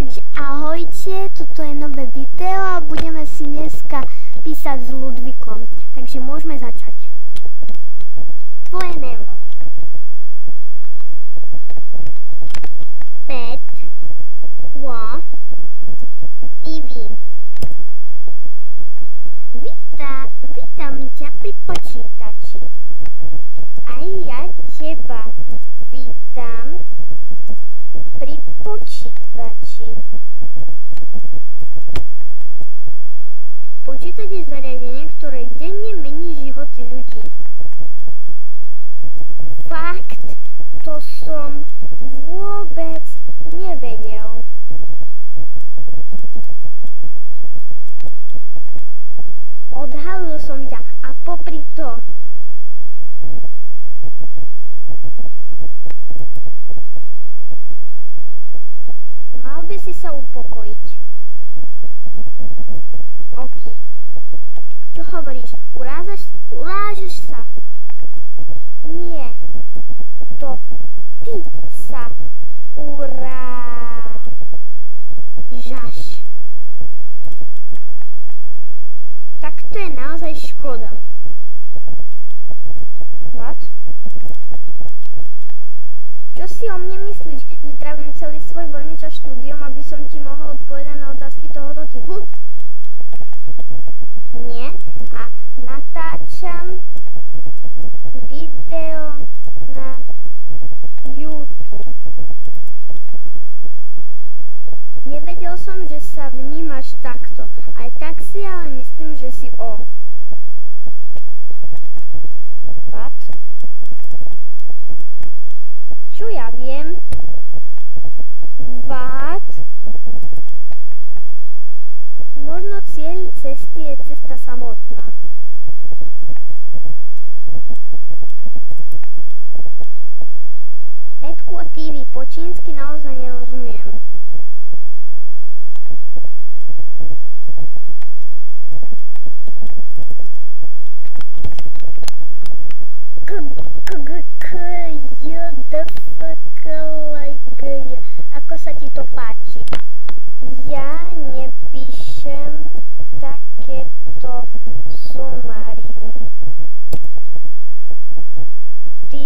Takže ahojte, toto je nové video a budeme si dneska písať s Ludvíkom. Takže môžeme začať. Tvoje meno. Pet. Wa. TV. Vítam ťa pri počítači. Aj ja teba vítam pri počítači. Počítač je zariadenie, ktoré denne mení životy ľudí. Fakt, to som vôbec nevedel. Odhalil som ťa a popri to mal by si sa upokojiť. OK. Čo hovoríš? Urážeš sa? Nie. To ty sa urážaš. Tak to je naozaj škoda. What? Čo si o mne myslíš? Že trávim celý svoj voľný čas štúdiom, aby som ti mohol odpovedať na otázky tohoto typu? Nie. A natáčam video na YouTube. Nevedel som, že sa vnímaš takto. Aj tak si ale myslím, že si o. What? Čo ja viem? What? Možno cieľ cesty je cesta samotná. Petku a TV, po čínsky naozaj nerozumiem. Ako sa ti to páči? Ja nepíšem takéto sumariny. Ty?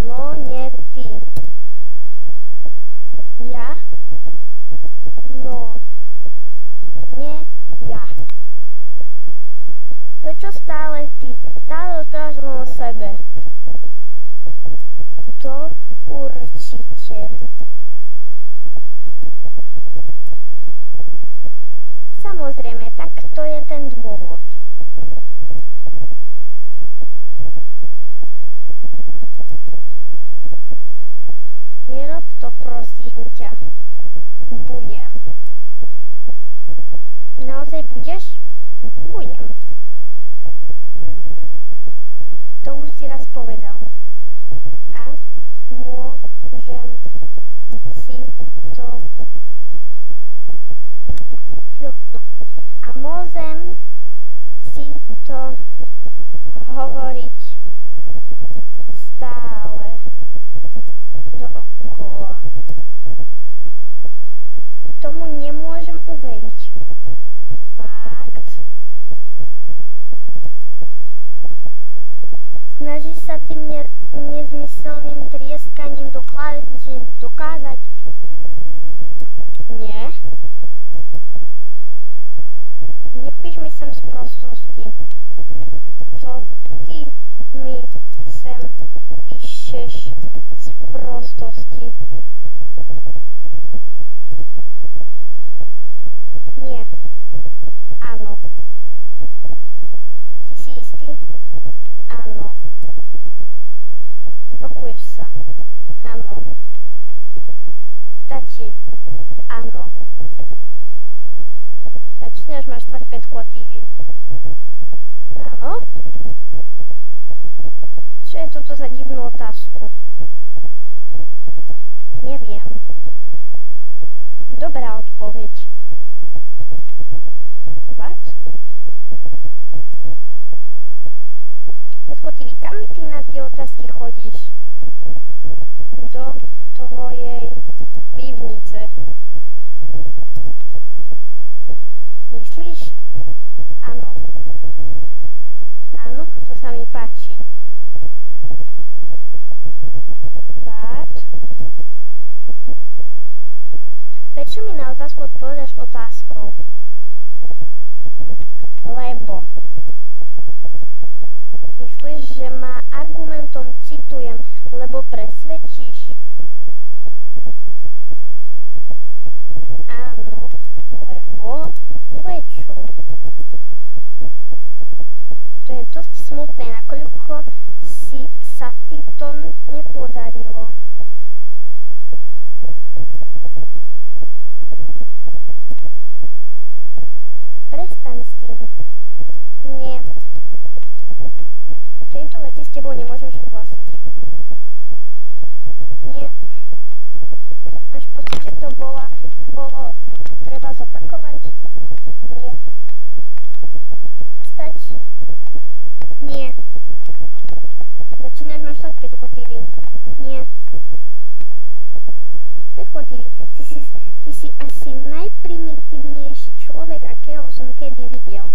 No nie ty. Ja? No nie ja. Prečo stále ty? Stále rozprávaš len o sebe. To určite. Samozrejme, tak to je ten dôvod. Nerob to, prosím ťa. Budem. Naozaj budeš? Budem. To už si raz povedal. A môžem si to hovoriť stále dookola. Tomu nemôžem uveriť. Fakt? Snažíš sa tým nezmyselným trieskaním do klávesnice dokázať? Nie? Nepíš mi sem sprostosti. To ty mi sem píšeš sprostosti. Nie. Áno. Ty si istý? Áno. Rokuješ sa? Áno. Stačí? Áno. Začínaš ma štvať Petku a TV. Áno? Čo je toto za divnú otázku? Neviem. Dobrá odpoveď. What? Petko TV, kam ty na tie otázky chodíš? Do tvojej pivnice. hranice. Myslíš? Áno. Áno, to sa mi páči. Rád. Prečo mi na otázku odpovedáš otázkou? Lebo. Myslíš, že ma argumentom citujem, lebo presvedčíš? Áno, lebo prečo? To je dosť smutné, nakoľko sa ti to nepodarilo. Prestaň s tým. Nie. V tejto veci s tebou nemôžem súhlasiť. Nie. Máš pocit, že to bolo treba zopakovať? Nie. Stačí. Nie. Začínaš mašľať päťkotivý. Nie. Päťkotivý, ty si asi najprimitívnejší človek, akého som kedy videl.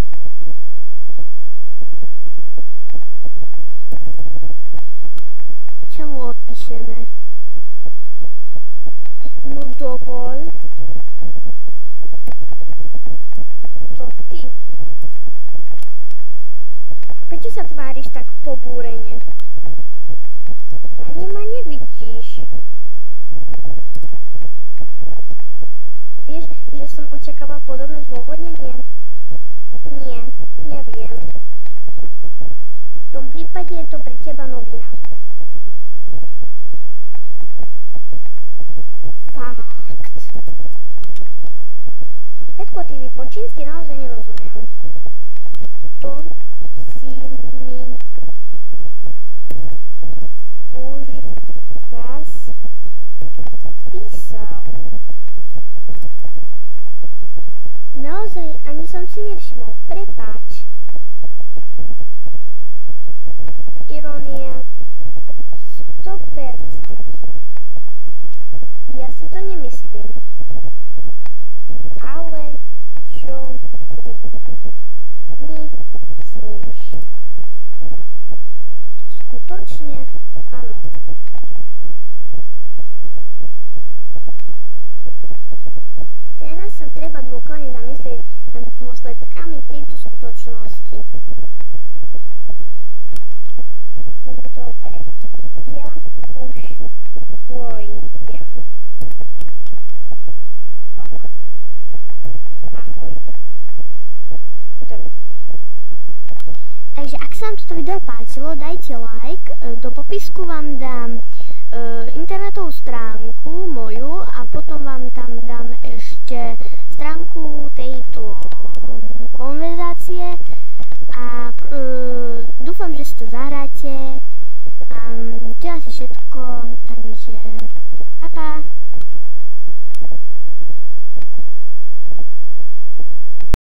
Čo mu odpíšeme? No dovol. To ty. Prečo sa tváriš tak pobúrene? Ani ma nevidíš. Vieš, že som očakával podobné zdôvodnenie? Nie, neviem. V tom prípade je to pre teba novina. Fakt. Petko, po čínsky naozaj nerozumiem. To si mi už raz písal. Naozaj ani som si nevšimol. Prepáč. Irónia 100%. Ja si to nemyslím. Ale čo ty myslíš? Skutočne áno. Teraz sa treba dôkladne zamyslieť nad dôsledkami tejto skutočnosti. Dobre, ja už pôjdem. Ahoj. Dobre. Takže ak sa vám toto video páčilo, dajte like, do popisku vám dám internetovú stránku moju a potom vám tam dám ešte stránku tejto konverzácie a dúfam, že si to zahráte. To je asi všetko, takže pa pa.